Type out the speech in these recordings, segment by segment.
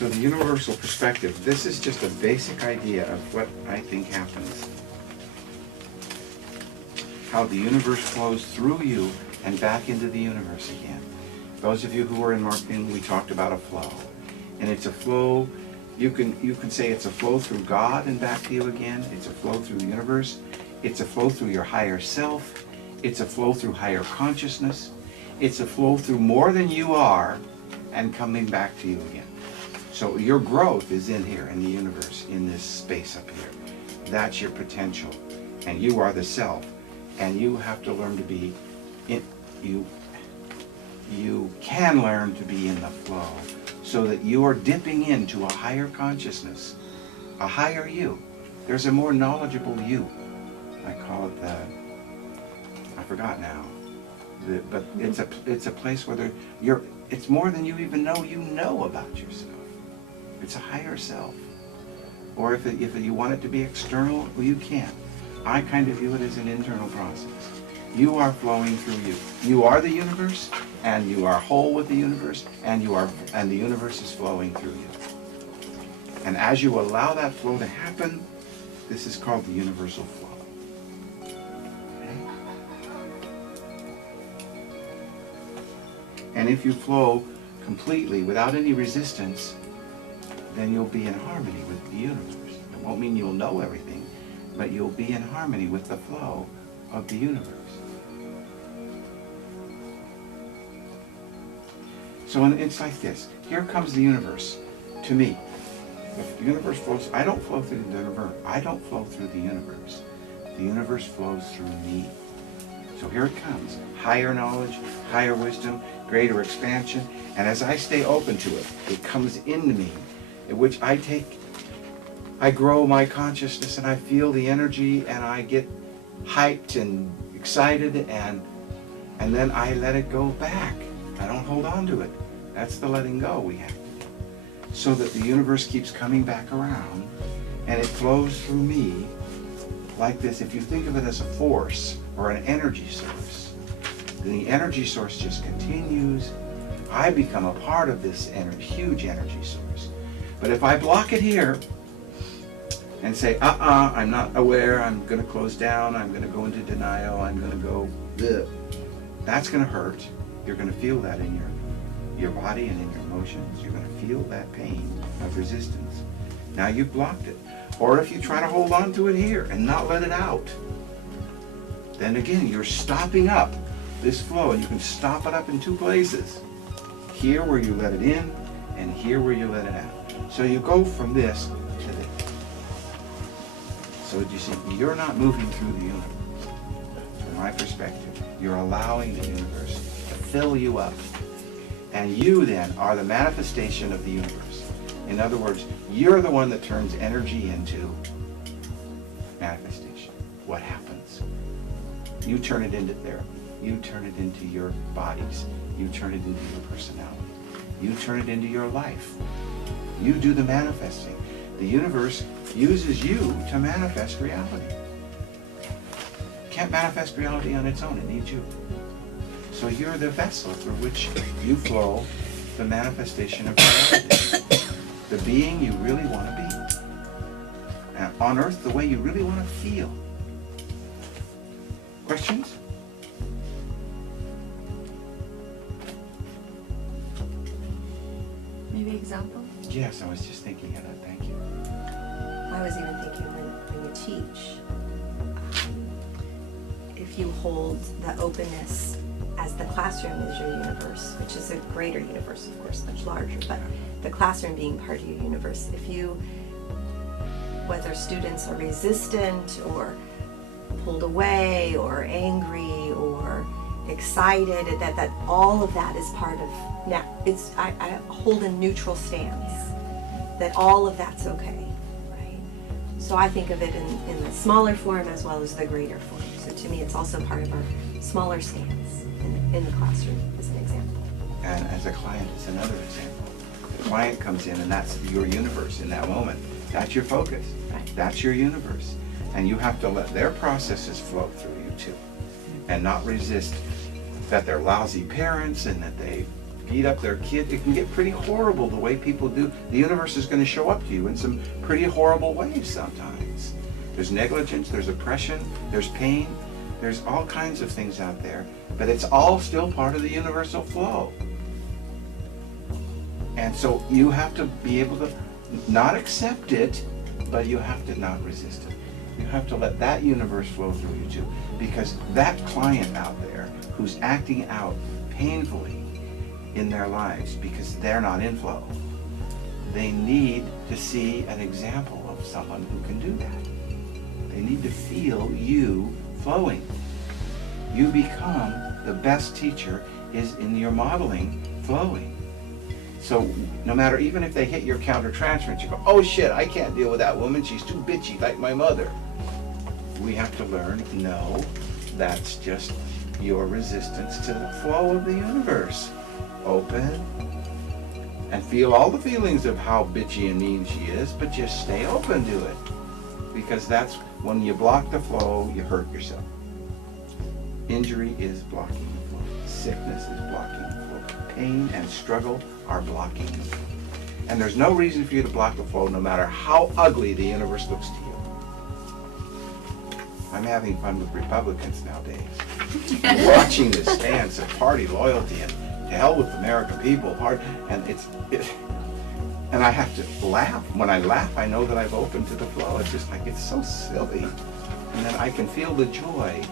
So the universal perspective, this is just a basic idea of what I think happens. How the universe flows through you and back into the universe again. Those of you who are in marketing, we talked about a flow. And it's a flow, you can say it's a flow through God and back to you again. It's a flow through the universe. It's a flow through your higher self. It's a flow through higher consciousness. It's a flow through more than you are and coming back to you again. So your growth is in here, in the universe, in this space up here. That's your potential. And you are the self. And you have to learn to be, you can learn to be in the flow so that you are dipping into a higher consciousness, a higher you. There's a more knowledgeable you. I call it the, I forgot now, but it's a place where it's more than you even know about yourself. It's a higher self. Or if you want it to be external, well, you can. I kind of view it as an internal process. You are flowing through you. You are the universe, and you are whole with the universe, and the universe is flowing through you. And as you allow that flow to happen, this is called the universal flow. Okay? And if you flow completely without any resistance, then you'll be in harmony with the universe. It won't mean you'll know everything, but you'll be in harmony with the flow of the universe. So it's like this. Here comes the universe to me. If the universe flows, I don't flow through the universe. I don't flow through the universe. The universe flows through me. So here it comes. Higher knowledge, higher wisdom, greater expansion. And as I stay open to it, it comes into me, in which I grow my consciousness and I feel the energy and I get hyped and excited and then I let it go back. I don't hold on to it. That's the letting go we have to do. So that the universe keeps coming back around and it flows through me like this. If you think of it as a force or an energy source, then the energy source just continues. I become a part of this huge energy source. But if I block it here and say, I'm not aware, I'm going to close down, I'm going to go into denial, I'm going to go, bleh, that's going to hurt. You're going to feel that in your body and in your emotions. You're going to feel that pain of resistance. Now you've blocked it. Or if you try to hold on to it here and not let it out, then again, you're stopping up this flow, and you can stop it up in two places. Here where you let it in, and here where you let it out. So you go from this to this. So you see, you're not moving through the universe. From my perspective, you're allowing the universe to fill you up. And you then are the manifestation of the universe. In other words, you're the one that turns energy into manifestation. What happens? You turn it into therapy. You turn it into your bodies. You turn it into your personality. You turn it into your life. You do the manifesting. The universe uses you to manifest reality. Can't manifest reality on its own. It needs you. So you're the vessel through which you flow the manifestation of reality. The being you really want to be. And on earth, the way you really want to feel. Questions? Maybe example? Yes, I was just thinking of that. Thank you. I was even thinking when you teach, if you hold the openness as the classroom is your universe, which is a greater universe, of course, much larger, but the classroom being part of your universe, if you, whether students are resistant or pulled away or angry or excited, that all of that is part of, now it's, I hold a neutral stance, that all of that's okay, right? So I think of it in the smaller form as well as the greater form. So to me, it's also part of our smaller stance in the classroom, as an example. And as a client, it's another example. The client comes in and that's your universe in that moment. That's your focus. Right. That's your universe. And you have to let their processes flow through you too. And not resist that they're lousy parents and that they beat up their kid. It can get pretty horrible the way people do. The universe is going to show up to you in some pretty horrible ways sometimes. There's negligence, there's oppression, there's pain, there's all kinds of things out there, but it's all still part of the universal flow. And so you have to be able to not accept it, but you have to not resist it. You have to let that universe flow through you too, because that client out there who's acting out painfully in their lives because they're not in flow, they need to see an example of someone who can do that. They need to feel you flowing. You become the best teacher is in your modeling flowing. So no matter, even if they hit your countertransference, you go, oh shit, I can't deal with that woman, she's too bitchy like my mother. We have to learn, no, that's just your resistance to the flow of the universe. Open and feel all the feelings of how bitchy and mean she is, but just stay open to it. Because that's when you block the flow, you hurt yourself. Injury is blocking the flow. Sickness is blocking the flow. Pain and struggle are blocking the flow. And there's no reason for you to block the flow no matter how ugly the universe looks to you. I'm having fun with Republicans nowadays. I'm watching this stance of party loyalty and to hell with the American people, and I have to laugh. When I laugh, I know that I've opened to the flow. It's just like, it's so silly. And then I can feel the joy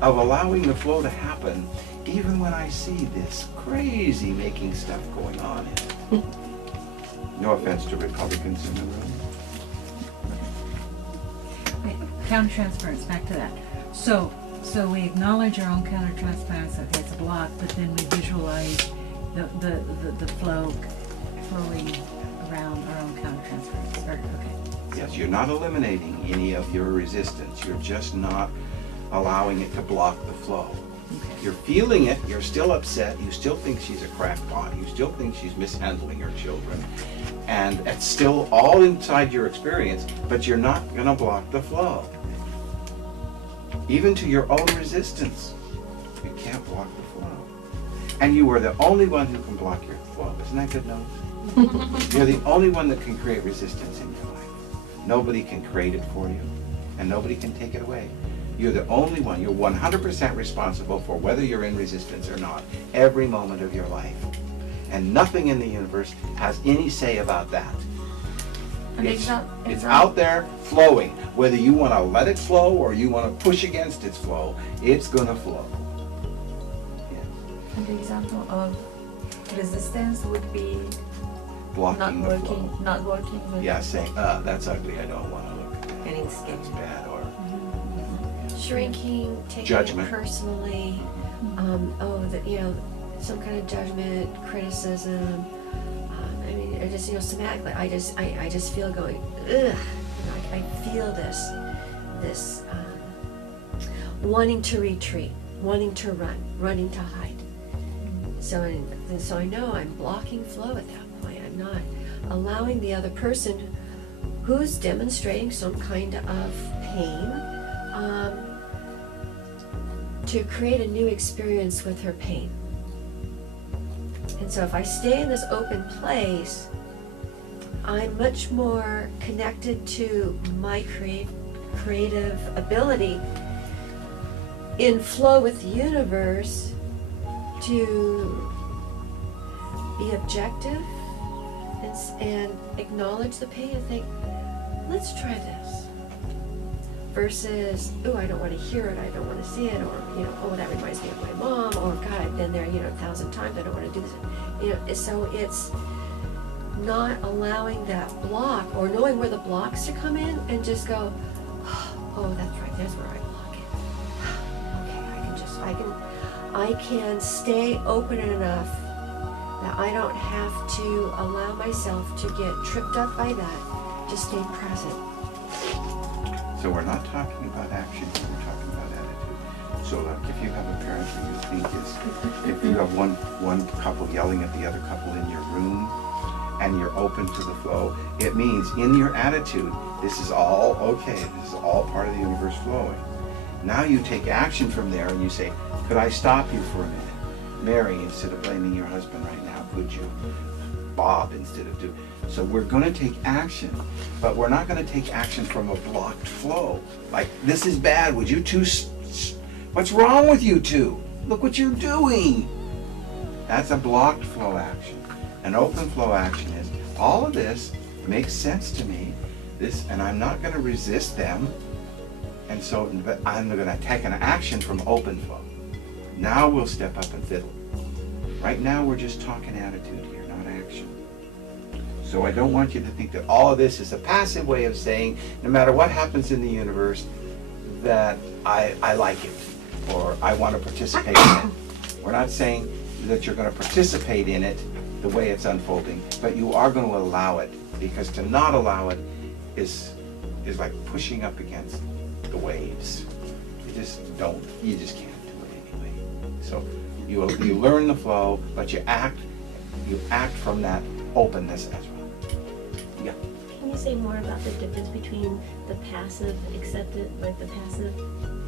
of allowing the flow to happen, even when I see this crazy making stuff going on in it. No offense to Republicans in the room. Countertransference, back to that. So we acknowledge our own countertransference, okay, it's a block, but then we visualize the flowing around our own countertransference. Okay. Yes, you're not eliminating any of your resistance. You're just not allowing it to block the flow. Okay. You're feeling it, you're still upset, you still think she's a crackpot, you still think she's mishandling her children, and it's still all inside your experience, but you're not going to block the flow. Even to your own resistance, you can't block the flow. And you are the only one who can block your flow. Isn't that good news? You're the only one that can create resistance in your life. Nobody can create it for you, and nobody can take it away. You're the only one. You're 100% responsible for whether you're in resistance or not, every moment of your life. And nothing in the universe has any say about that. It's out there flowing. Whether you want to let it flow or you want to push against its flow, it's going to flow. Yeah. And the example of resistance would be Blocking not the working, flow. not working with. Yeah, saying, that's ugly, I don't want to look at that. Getting scared. It's bad, or Shrinking, taking Judgment. it personally, some kind of judgment, criticism. I mean, I just, somatically, I just feel going, ugh. I feel this wanting to retreat, wanting to run, running to hide. So I know I'm blocking flow at that point. I'm not allowing the other person who's demonstrating some kind of pain to create a new experience with her pain. And so if I stay in this open place, I'm much more connected to my creative ability in flow with the universe to be objective and acknowledge the pain and think, let's try this. Versus, oh, I don't want to hear it, I don't want to see it, or, oh, that reminds me of my mom, or God, I've been there, 1,000 times, I don't want to do this. So it's not allowing that block, or knowing where the blocks to come in, and just go, oh, that's right, there's where I block it. Okay, I can stay open enough that I don't have to allow myself to get tripped up by that, just stay present. So we're not talking about action, we're talking about attitude. So like if you have a parent who you think is, if you have one couple yelling at the other couple in your room and you're open to the flow, it means in your attitude, this is all okay, this is all part of the universe flowing. Now you take action from there and you say, could I stop you for a minute? Mary instead of blaming your husband right now? Could you? Bob instead of do. So we're going to take action, but we're not going to take action from a blocked flow. Like, this is bad. Would you two? What's wrong with you two? Look what you're doing. That's a blocked flow action. An open flow action is all of this makes sense to me. This, and I'm not going to resist them. And so I'm going to take an action from open flow. Now we'll step up and fiddle. Right now we're just talking attitude here, not action. So I don't want you to think that all of this is a passive way of saying, no matter what happens in the universe, that I like it, or I want to participate in it. We're not saying that you're going to participate in it the way it's unfolding, but you are going to allow it, because to not allow it is like pushing up against the waves. You just can't do it anyway. So you learn the flow, but you act from that openness as well. Yeah. Can you say more about the difference between the passive acceptance, like the passive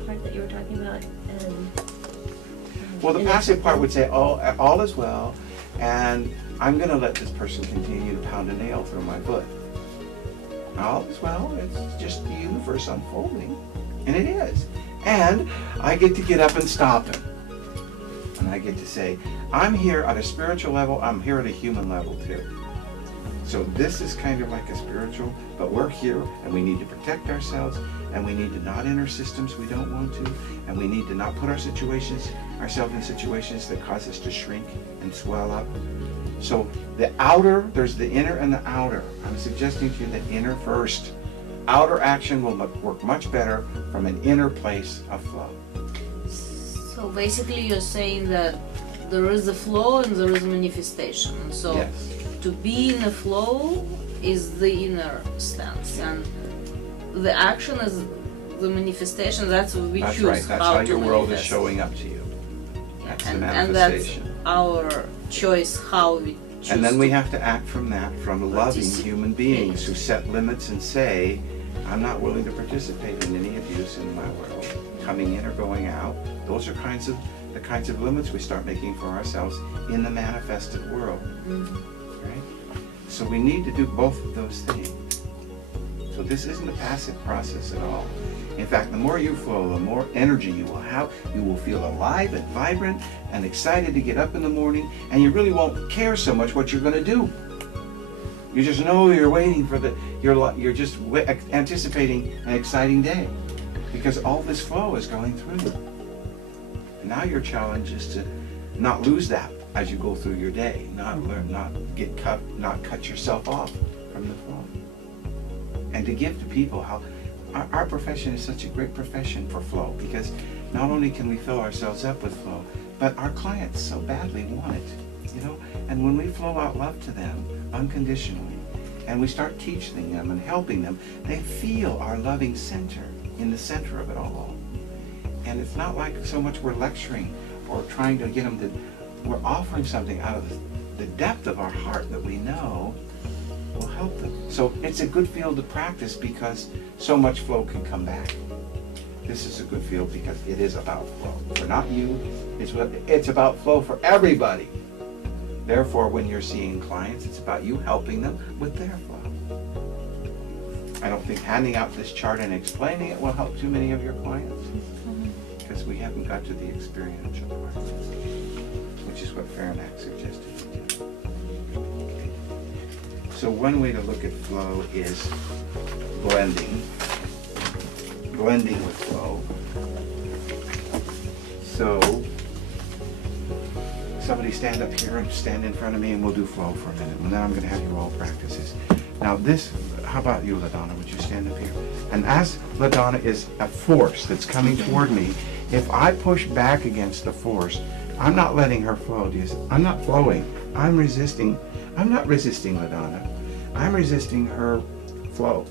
part that you were talking about, and Well, the and passive part would acceptance? say, all is well, and I'm going to let this person continue to pound a nail through my foot. All is well, it's just the universe unfolding, and it is. And I get to get up and stop him. And I get to say, I'm here at a spiritual level, I'm here at a human level too. So this is kind of like a spiritual, but we're here and we need to protect ourselves, and we need to not enter systems we don't want to, and we need to not put ourselves in situations that cause us to shrink and swell up. So the outer, there's the inner and the outer. I'm suggesting to you that inner first. Outer action will work much better from an inner place of flow. So basically you're saying that there is a flow and there is a manifestation. And so Yes. to be in a flow is the inner stance, and the action is the manifestation. That's what we That's choose right. That's how how to your world is manifest. showing up to you. That's the And that's manifestation. our choice how we choose. And then we to- have to act from that, from loving human beings who set limits and say, I'm not willing to participate in any abuse in my world, coming in or going out. Those are the kinds of limits we start making for ourselves in the manifested world. Right? So we need to do both of those things. So this isn't a passive process at all. In fact, the more you flow, the more energy you will have. You will feel alive and vibrant and excited to get up in the morning, and you really won't care so much what you're going to do. You just know you're waiting for you're just anticipating an exciting day, because all this flow is going through you. And now your challenge is to not lose that as you go through your day, not cut yourself off from the flow. And to give to people how our profession is such a great profession for flow, because not only can we fill ourselves up with flow, but our clients so badly want it, you know? And when we flow out love to them unconditionally, and we start teaching them and helping them, they feel our loving center in the center of it all. And it's not like so much we're lecturing or trying to get them to, we're offering something out of the depth of our heart that we know will help them. So it's a good field to practice, because so much flow can come back. This is a good field because it is about flow. For not you, it's about flow for everybody. Therefore, when you're seeing clients, it's about you helping them with their flow. I don't think handing out this chart and explaining it will help too many of your clients, because we haven't got to the experiential part, which is what Faranac suggested we do. So one way to look at flow is blending with flow. So somebody stand up here and stand in front of me, and we'll do flow for a minute, and then I'm going to have you all practice this. Now this, how about you, LaDonna? Would you stand up here? And as LaDonna is a force that's coming toward me, if I push back against the force, I'm not letting her flow. I'm not flowing. I'm resisting. I'm not resisting LaDonna. I'm resisting her flow.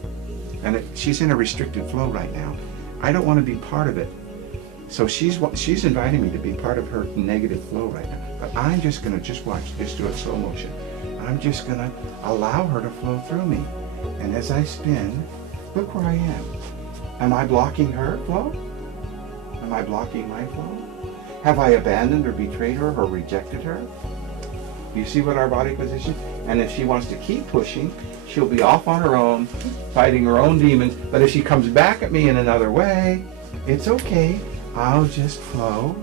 And she's in a restricted flow right now. I don't want to be part of it. So she's inviting me to be part of her negative flow right now. But I'm just going to just do it slow motion. I'm just going to allow her to flow through me. And as I spin, look where I am. Am I blocking her flow? Am I blocking my flow? Have I abandoned or betrayed her or rejected her? You see what our body position? And if she wants to keep pushing, she'll be off on her own, fighting her own demons. But if she comes back at me in another way, it's okay. I'll just flow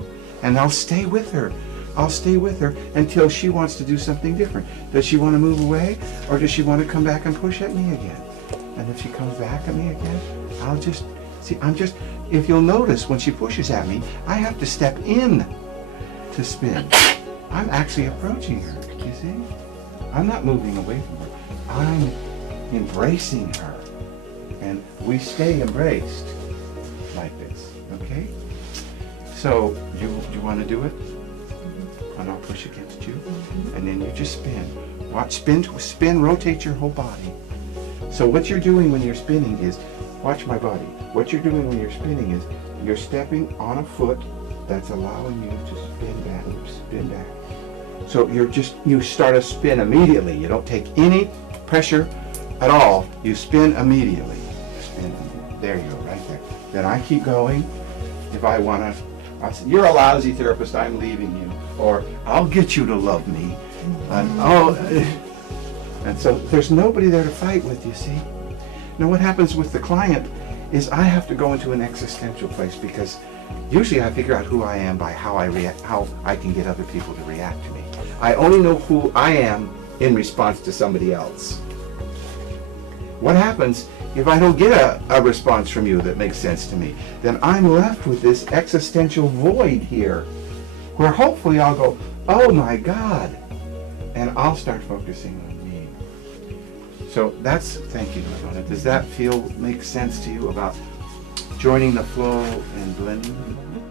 and I'll stay with her. I'll stay with her until she wants to do something different. Does she want to move away, or does she want to come back and push at me again? And if she comes back at me again, I'll just, see, if you'll notice, when she pushes at me, I have to step in to spin. I'm actually approaching her, you see? I'm not moving away from her. I'm embracing her. And we stay embraced like this, okay? So, you want to do it? And I'll push against you. And then you just spin. Watch, spin, rotate your whole body. So what you're doing when you're spinning is, watch my body. What you're doing when you're spinning is, you're stepping on a foot that's allowing you to spin back. So you start a spin immediately. You don't take any pressure at all. You spin immediately. Spin, there you go, right there. Then I keep going. If I want to, I'll say, you're a lousy therapist, I'm leaving you. Or, I'll get you to love me. And so there's nobody there to fight with, you see. Now what happens with the client is I have to go into an existential place, because usually I figure out who I am by how I react, how I can get other people to react to me. I only know who I am in response to somebody else. What happens if I don't get a response from you that makes sense to me? Then I'm left with this existential void here, where hopefully I'll go, oh my God, and I'll start focusing on me. So that's, thank you, Madonna. Does that make sense to you about joining the flow and blending?